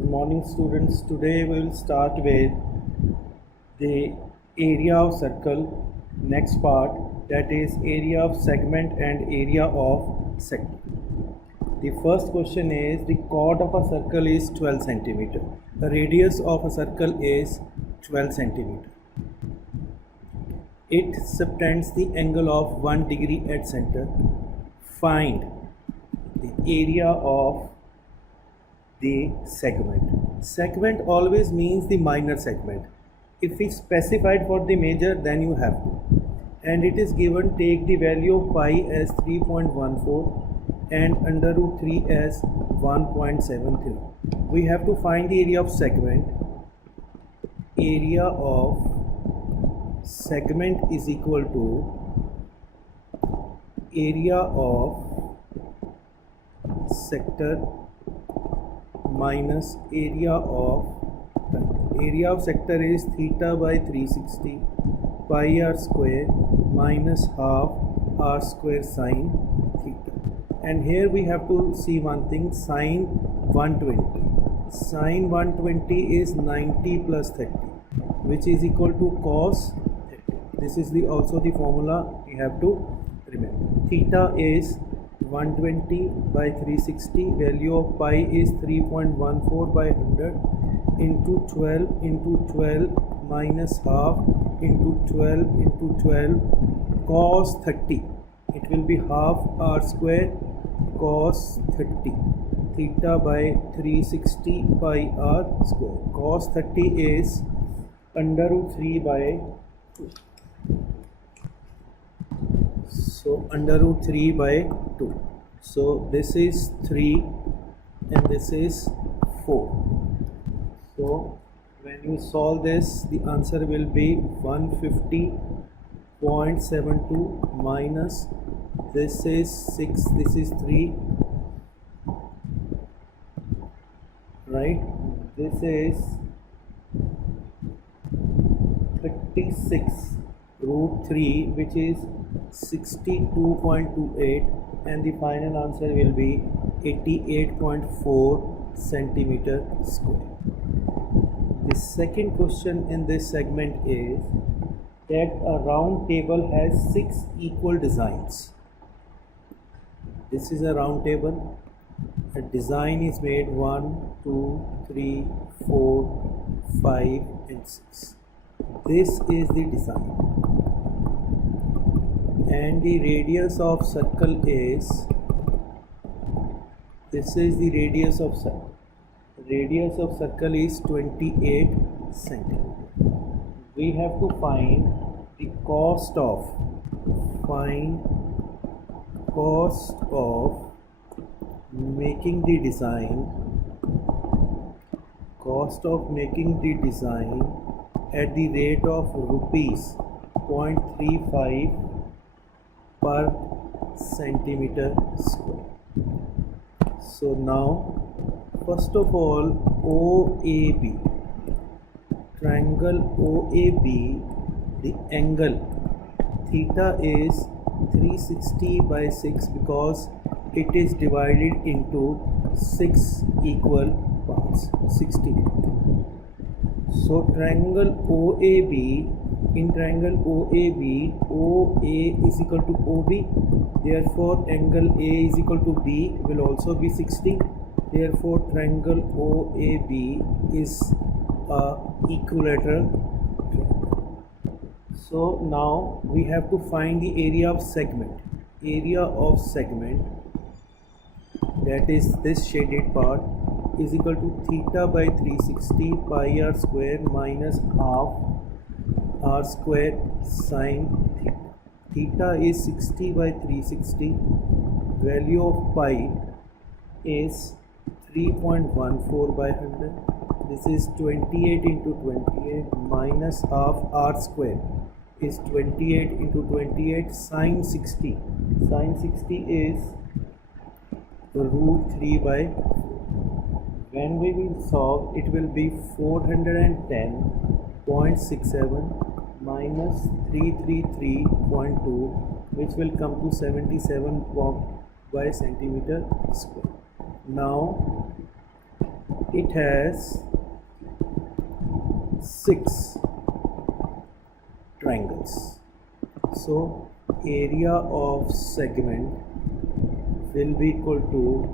Good morning, students. Today we will start with the area of circle. Next part, that is area of segment and area of sector. The first question is the chord of a circle is 12 centimeter. The radius of a circle is 12 centimeter. It subtends the angle of 1 degree at center. Find the area of the segment. Segment always means the minor segment. If we specified for the major, then you have to. And it is given, take the value of pi as 3.14 and under root 3 as 1.73. We have to find the area of segment. Area of segment is equal to area of sector minus area of triangle. Area of sector is theta by 360 pi r square minus half r square sine theta. And here we have to see one thing, sine 120. Sine 120 is 90 plus 30, which is equal to cos 30. This is also the formula we have to remember. Theta is 120 by 360, value of pi is 3.14 by 100 into 12 into 12 minus half into 12 into 12 cos 30. It will be half r square cos 30 theta by 360 by r square. Cos 30 is under root 3 by 2. So under root 3 by 2. So this is 3 and this is 4. So when you solve this, the answer will be 150.72 minus this is 6, this is 3, right? This is 36 root 3, which is 62.28, and the final answer will be 88.4 centimeter square. The second question in this segment is that a round table has 6 equal designs. This is a round table. A design is made 1, 2, 3, 4, 5 and 6. This is the design. And the radius of circle is, this is the radius of circle. Radius of circle is 28 centimeter. We have to find the cost of making the design, at the rate of rupees 0.35 per centimeter square. So now, first of all, OAB, triangle OAB, the angle theta is 360 by 6 because it is divided into 6 equal parts, 60. So triangle OAB, in triangle OAB, OA is equal to OB, therefore angle A is equal to B will also be 60. Therefore triangle OAB is a equilateral triangle. So now we have to find the area of segment. Area of segment, that is this shaded part, is equal to theta by 360 pi r square minus half r square sine theta. Theta is 60 by 360. Value of pi is 3.14 by 100. This is 28 into 28 minus half r square is 28 into 28 sine 60. Sine 60 is root 3 by 4. When we will solve, it will be 410.67 minus 333.2, which will come to 77 by centimeter square. Now it has 6 triangles. So area of segment will be equal to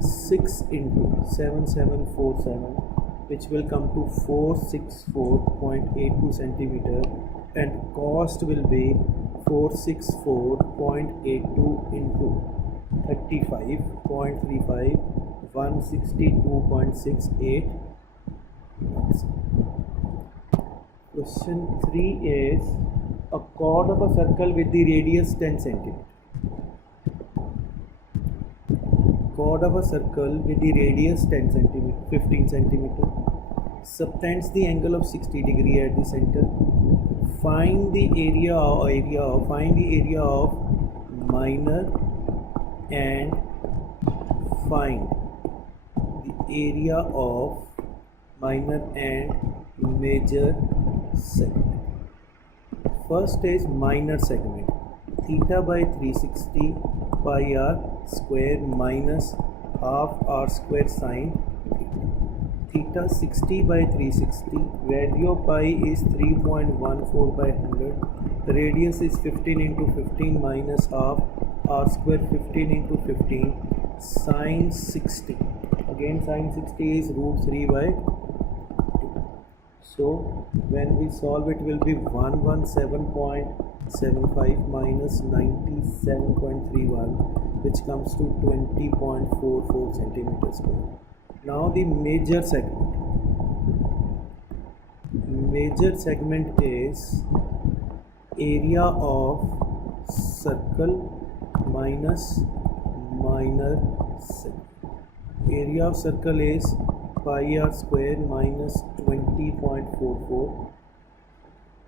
6 into 7747, which will come to 464.82 centimeter, and cost will be 464.82 into 35.35, 162.68. Question 3 is a chord of a circle with the radius 10 centimeter. Chord of a circle with the radius 10 centimeter, 15 centimeter, subtends the angle of 60 degree at the center. Find the area of minor and find the area of minor and major segment. First is minor segment. Theta by 360 pi r square minus half r square sine theta. Theta 60 by 360. Value of pi is 3.14 by 100. The radius is 15 into 15 minus half r square 15 into 15 sine 60. Again sine 60 is root 3 by 2. So when we solve it will be 117.75 minus 97.31, which comes to 20.44 centimeters square. Now the major segment. Major segment is area of circle minus minor segment. Area of circle is pi r square minus 20.44.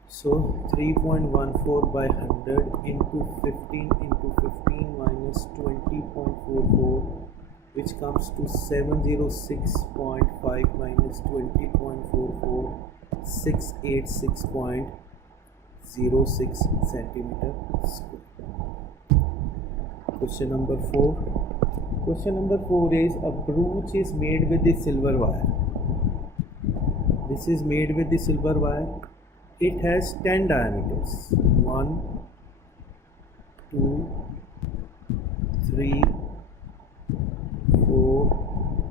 So 3.14 by 100 into 15 into 15 minus 20.44, which comes to 706.5 minus 20.44, 686.06 centimeter square. Question number 4. Question number 4 is a brooch is made with the silver wire. This is made with the silver wire. It has 10 diameters. 1, 2, 3, 4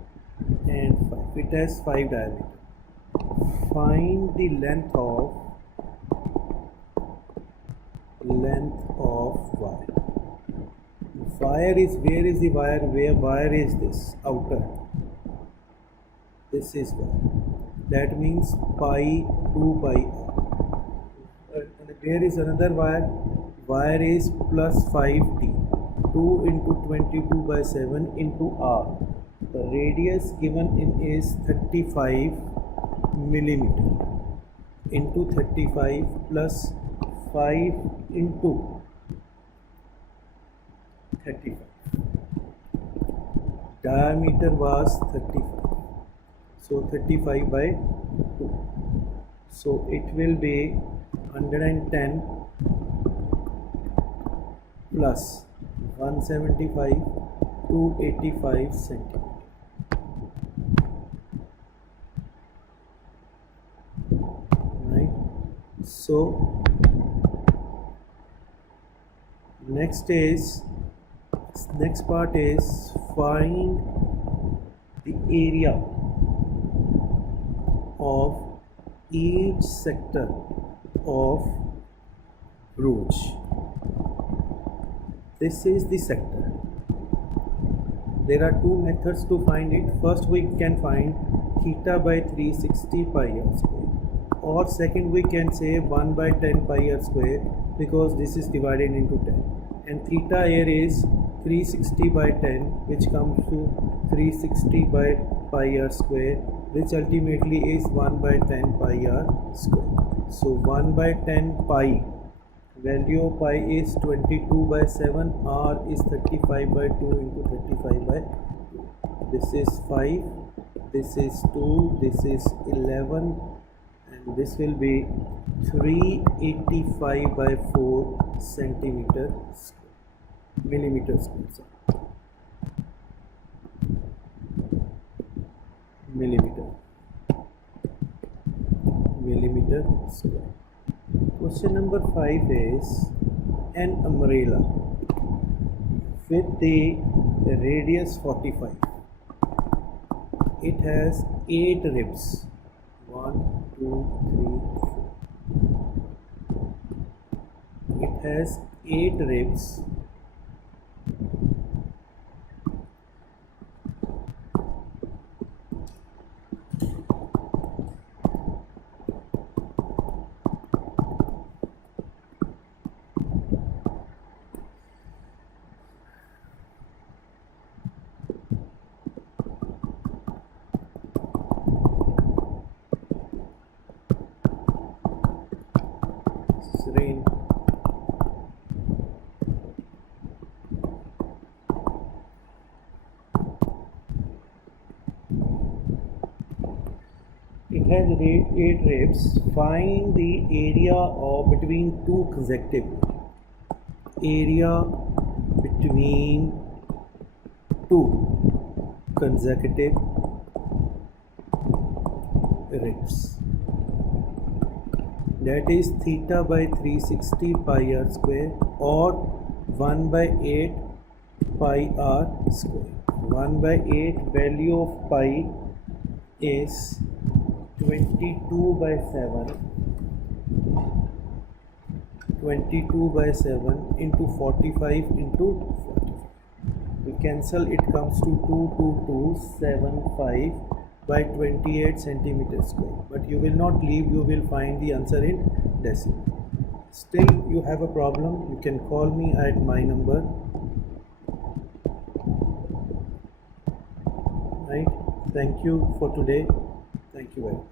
and 5. It has 5 diameters. Find the length of wire. Wire is, where is the wire? Where wire is this? Outer. This is wire. That means pi 2 by r. And there is another wire. Wire is plus 5t. 2 into 22 by 7 into r. The radius given in is 35 millimeter into 35 plus 5 into 35. Diameter was 35. So 35 by 2. So it will be 110 plus 175, 285 centimeter. Right. So next part is find the area of each sector of brooch. This is the sector. There are two methods to find it. First we can find theta by 360 pi r square, or second we can say 1 by 10 pi r square, because this is divided into 10, and theta here is 360 by 10, which comes to 360 by pi r square, which ultimately is 1 by 10 pi r square. So 1 by 10 pi, value of pi is 22 by 7, r is 35 by 2 into 35 by 2. This is 5, this is 2, this is 11, and this will be 385 by 4 centimeter square, millimeter square. millimeter square. Question number 5 is an umbrella with the radius 45. It has 8 ribs. 1, 2, 3, 4. It has 8 ribs. Rain. It has 8 ribs. Find the area of between two consecutive area between two consecutive ribs. That is theta by 360 pi r square or 1 by 8 pi r square. 1 by 8 value of pi is 22 by 7. 22 by 7 into 45 into 45. We cancel, it comes to 22275 by 28 centimeters square. But you will not leave, you will find the answer in decimal. Still you have a problem, you can call me at my number. Right? Thank you for today. Thank you very much.